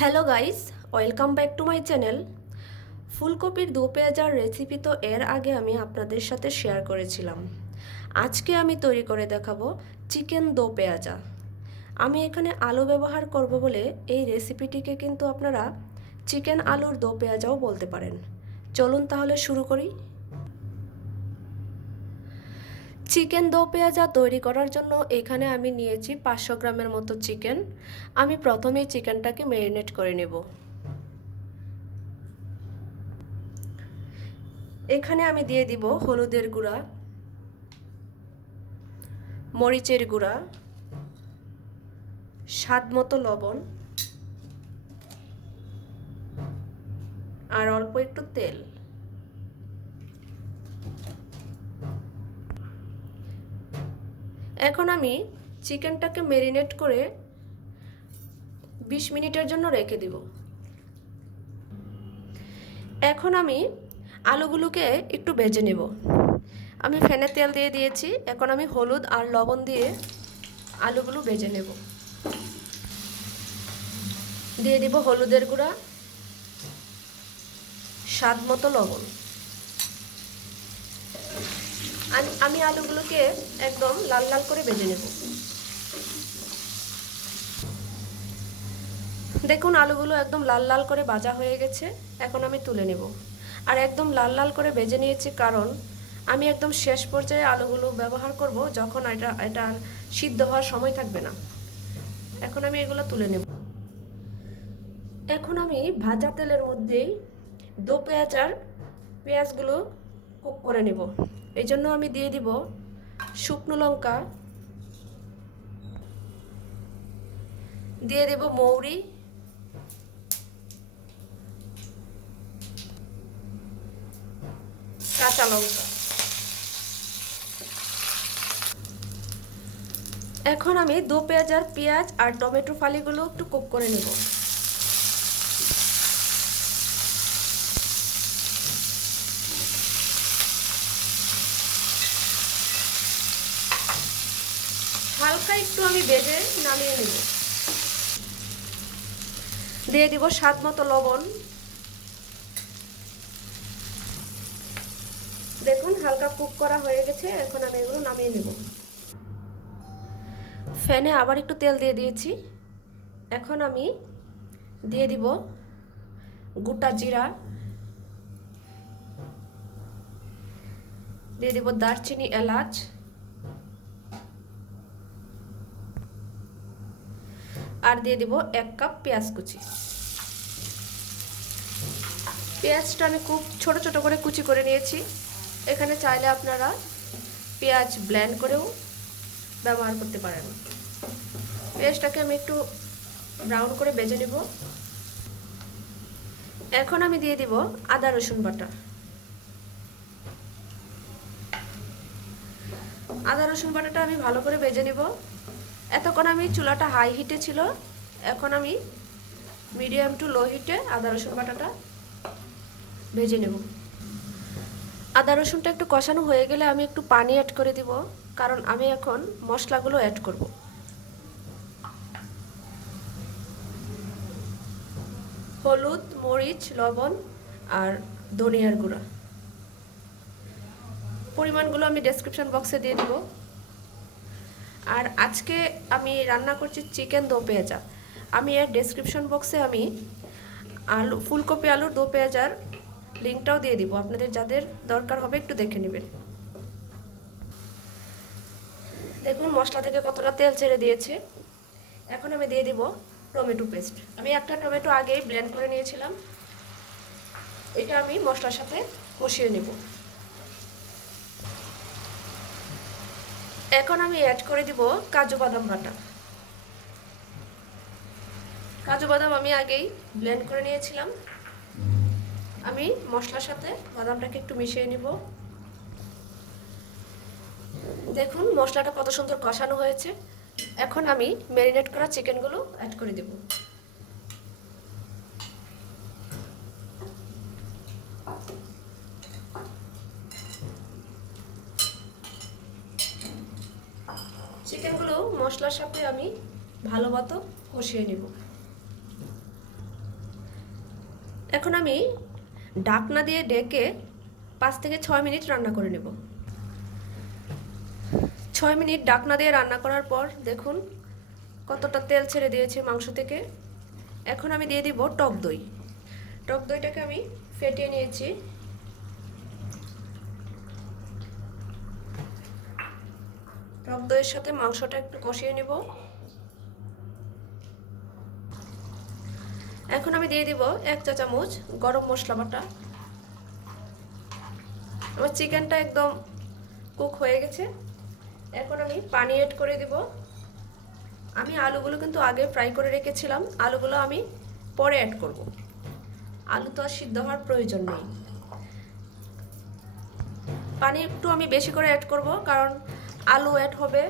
Hello guys welcome back to my channel ফুলকপির দু পেঁয়াজার recipe তো এর আগে আমি আপনাদের সাথে শেয়ার করেছিলাম। আজকে আমি তৈরি করে দেখাবো চিকেন দো পেঁয়াজা আমি এখানে আলু ব্যবহার করব বলে এই রেসিপিটিকে কিন্তু আপনারা চিকেন আলুর দো পেঁয়াজাও বলতে পারেন। চলুন তাহলে শুরু করি। চিকেন দো পেঁয়াজা তৈরি করার জন্য এখানে আমি নিয়েছি পাঁচশো গ্রামের মতো চিকেন। আমি প্রথমেই চিকেনটাকে ম্যারিনেট করে নেব। এখানে আমি দিয়ে দিব হলুদের গুঁড়া, মরিচের গুঁড়া, স্বাদ মতো লবণ, আর অল্প একটু তেল। এখন আমি চিকেনটাকে মেরিনেট করে বিশ মিনিটের জন্য রেখে দিব। এখন আমি আলুগুলোকে একটু ভেজে নেব। আমি ফ্যানে তেল দিয়ে দিয়েছি, এখন আমি হলুদ আর লবণ দিয়ে আলুগুলো ভেজে নেব। দিয়ে দিব হলুদের গুঁড়া, স্বাদ মতো লবণ। আমি আলুগুলোকে একদম লাল লাল করে ভেজে নেব। দেখুন, আলুগুলো একদম লাল লাল করে ভাজা হয়ে গেছে, এখন আমি তুলে নেব। আর একদম লাল লাল করে ভেজে নিয়েছি কারণ আমি একদম শেষ পর্যায়ে আলুগুলো ব্যবহার করব যখন এটা এটা সিদ্ধ হওয়ার সময় থাকবে না। এখন আমি এগুলো তুলে নেব। এখন আমি ভাজা তেলের মধ্যেই দো পেঁয়াজ আর পেঁয়াজগুলো কুক করে নেব। এই জন্য আমি দিয়ে দিব শুকনো লঙ্কা। দিয়ে দেব মৌরি। কাঁচা লঙ্কা। এখন আমি দু পেঁয়াজ আর পেঁয়াজ আর টমেটো ফালিগুলো একটু কুক করে নেব। হালকা একটু আমি বেজে নামিয়ে নেব। দিয়ে দিব স্বাদ মতো লবণ। দেখুন, হালকা কুক করা হয়ে গেছে, এখন আমি এগুলো নামিয়ে নেব। ফ্যানে আবার একটু তেল দিয়ে দিয়েছি। এখন আমি দিয়ে দিব গোটা জিরা। দিয়ে দিব দারচিনি, এলাচ। আর দিয়ে দিব এক কাপ পেঁয়াজ কুচি। পেঁয়াজটা আমি খুব ছোট ছোট করে কুচি করে নিয়েছি। এখানে চাইলে আপনারা পেঁয়াজ ব্ল্যান্ড করেও ব্যবহার করতে পারেন। পেঁয়াজটাকে আমি একটু ব্রাউন করে বেজে নেব। এখন আমি দিয়ে দিব আদা, রসুন বাটা। আদা, রসুন বাটাটা আমি ভালো করে বেজে নেব। এতক্ষণ আমি চুলাটা হাই হিটে ছিল। এখন আমি মিডিয়াম টু লো হিটে আদা, রসুন বাটাটা ভেজে নেব। আদা, রসুনটা একটু কষানো হয়ে গেলে আমি একটু পানি অ্যাড করে দিব, কারণ আমি এখন মশলাগুলো অ্যাড করব। হলুদ, মরিচ, লবণ আর ধনিয়ার গুঁড়া। পরিমাণগুলো আমি ডেসক্রিপশন বক্সে দিয়ে দিব। আর আজকে আমি রান্না করছি চিকেন দো পেঁয়াজা। আমি এর ডেসক্রিপশন বক্সে আমি আলু, ফুলকপি আলুর দো পেঁয়াজার লিঙ্কটাও দিয়ে দিব। আপনাদের যাদের দরকার হবে একটু দেখে নেবেন। দেখুন, মশলা থেকে কতটা তেল ছেড়ে দিয়েছে। এখন আমি দিয়ে দিব টমেটো পেস্ট। আমি একটা টমেটো আগেই ব্লেন্ড করে নিয়েছিলাম। এটা আমি মশলার সাথে কষিয়ে নেব। এখন আমি অ্যাড করে দিব কাজু বাদাম বাটা। কাজু বাদাম আমি আগেই ব্লেন্ড করে নিয়েছিলাম। আমি মশলার সাথে বাদামটাকে একটু মিশিয়ে নিব। দেখুন, মশলাটা কত সুন্দর কষানো হয়েছে। এখন আমি ম্যারিনেট করা চিকেনগুলো অ্যাড করে দেব। চিকেনগুলো মশলার সাথে আমি ভালো মতো কষিয়ে নেব। এখন আমি ডাকনা দিয়ে ডেকে পাঁচ থেকে ছয় মিনিট রান্না করে নেব। ছয় মিনিট ডাকনা দিয়ে রান্না করার পর দেখুন কতটা তেল ছেড়ে দিয়েছে মাংস থেকে। এখন আমি দিয়ে দিব টক দই। টক দইটাকে আমি ফেটিয়ে নিয়েছি। টক দইয়ের সাথে মাংসটা একটু কষিয়ে নেব। এখন আমি দিয়ে দিব এক চা চামচ গরম মশলা বাটা। আমার চিকেনটা একদম কুক হয়ে গেছে। এখন আমি পানি এড করে দিব। আমি আলুগুলো কিন্তু আগে ফ্রাই করে রেখেছিলাম। আলুগুলো আমি পরে অ্যাড করব। আলু তো আর সিদ্ধ হওয়ার প্রয়োজন নেই। পানি একটু আমি বেশি করে অ্যাড করব, কারণ আলু অ্যাড হবে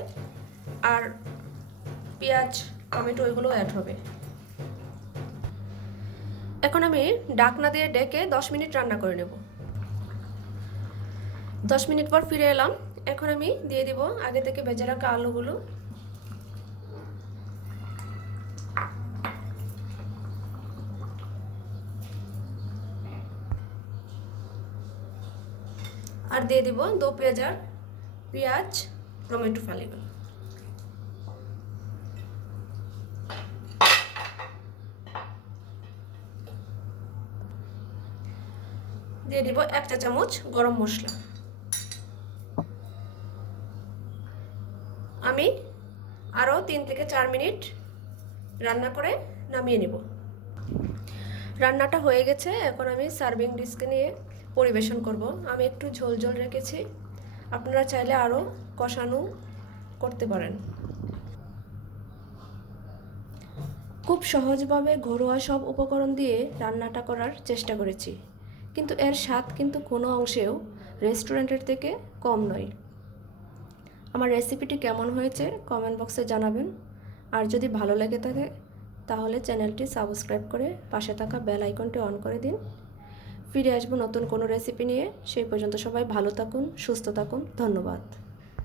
আর পেঁয়াজ, টমেটো এগুলো অ্যাড হবে। এখন আমি ডাকনা দিয়ে ডেকে দশ মিনিট রান্না করে নেব। দশ মিনিট পর ফিরে এলাম। এখন আমি দিয়ে দিব আগে থেকে ভেজে রাখা আলুগুলো। আর দিয়ে দিব দো পেঁয়াজার পেঁয়াজ। টমেটো ফালিগুলো দিয়ে দিব এক চা চামচ গরম মশলা। আমি আরও তিন থেকে চার মিনিট রান্না করে নামিয়ে নেব। রান্নাটা হয়ে গেছে, এখন আমি সার্ভিং ডিস্কে নিয়ে পরিবেশন করব। আমি একটু ঝোল ঝোল রেখেছি। আপনারা চাইলে আরও কষানো করতে পারেন। খুব সহজভাবে ঘরোয়া সব উপকরণ দিয়ে রান্নাটা করার চেষ্টা করেছি। কিন্তু এর স্বাদ কিন্তু কোনো অংশেও রেস্টুরেন্টের থেকে কম নয়। আমার রেসিপিটি কেমন হয়েছে কমেন্ট বক্সে জানাবেন। আর যদি ভালো লেগে থাকে, তাহলে চ্যানেলটি সাবস্ক্রাইব করে পাশে থাকা বেল আইকনটি অন করে দিন। ফিরে আসব নতুন কোনো রেসিপি নিয়ে। সেই পর্যন্ত সবাই ভালো থাকুন সুস্থ থাকুন। ধন্যবাদ।